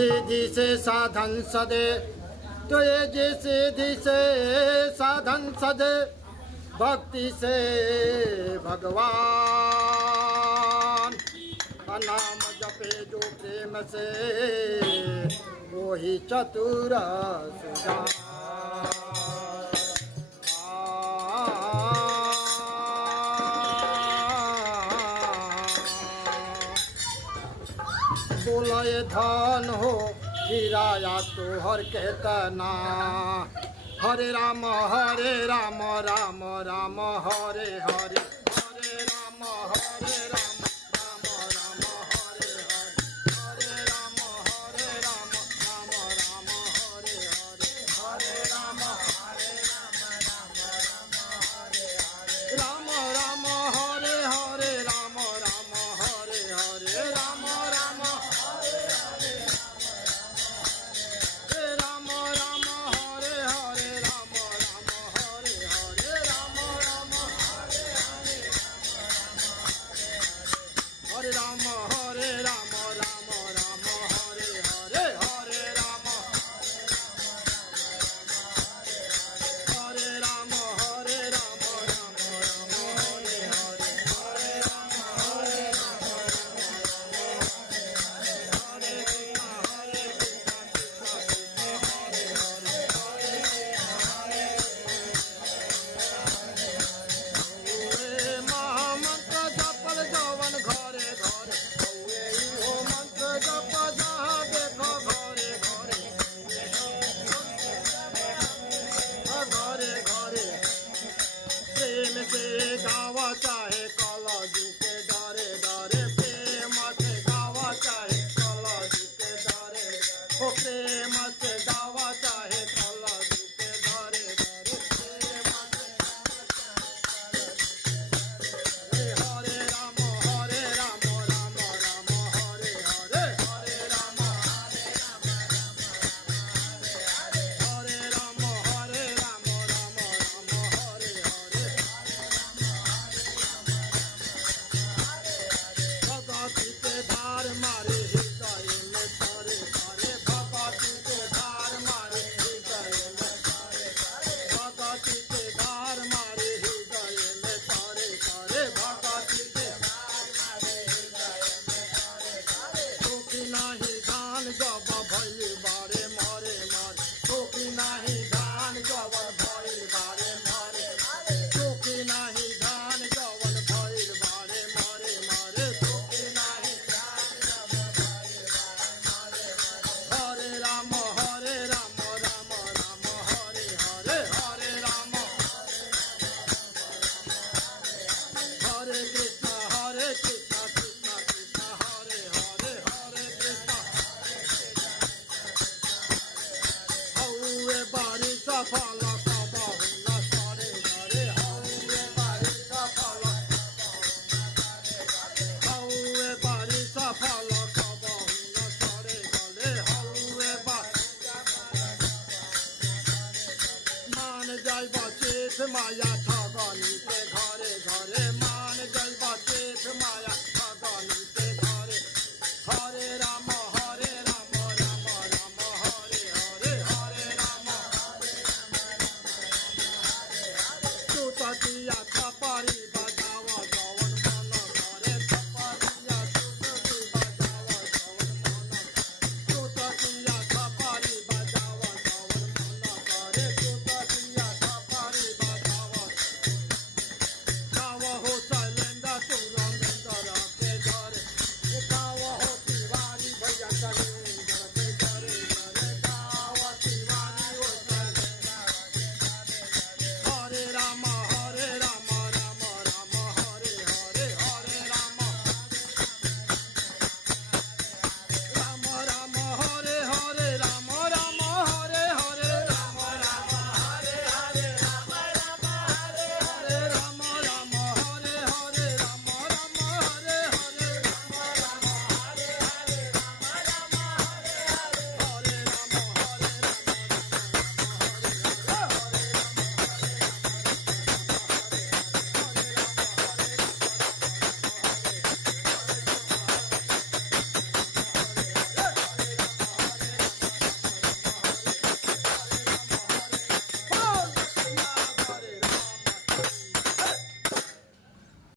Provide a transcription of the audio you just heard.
सीधी से साधन सदे, तो ये जी सीधी से साधन सदे, भक्ति से भगवान का नाम जपे जो प्रेम से, वो ही चतुर सुजान। बोला ये धन हो गिराया तो हर कहतना, हरे राम राम राम हरे हरे, हरे राम राम राम हरे हरे, हरे राम राम राम हरे हरे, हरे राम हरे राम हरे हरे, राम हरे हरे, राम हरे राम हरे राम राम राम हरे हरे, हरे राम हरे राम राम हरे हरे, हरे राम हरे राम हरे हरे महामंत्र जपल जवन घरे घरे, हो मंत्र जप जहाँ देखो घरे घरे, घरे घरे प्रेम से गावा चाहे कलजु के डरे डरे, प्रेम से गावा चाहे कलजु के डरे, ओ प्रेम से गावा चाहे कलजु के डरे डरे, प्रेम से हरे राम राम राम हरे हरे, हरे राम हरे राम हरे राम राम हरे हरे, भगवती के धार मारे हृदय में करे करे, भगवती के धार मारे हृदय में करे करे, भगवती के धार मारे हृदय में करे करे, भगवती के सुखी नाही धान जब भइल बारे मारे मारे, सुखी नाही धान जवन भइल बारे मारे मारे, सुखी नाही धान जवन भइल बारे मारे मारे, सुखी नाही धान जवन भइल बारे मारे मारे, हरे राम राम राम हरे हरे, हरे राम हरे कृष्ण कृष्ण कृष्ण हरे हरे, हरे कृष्ण हौवे बारी सफल कबहु न सरे गरे, हौवे बारी सफल, हौवे बारी सफल कबहु न सरे गरे, हौवे मान जाइब चेत माया ठगनी के घरे घरे, मान जाइब चेत माया ठगनी के घरे, हरे राम राम राम हरे हरे, हरे राम तू ततिया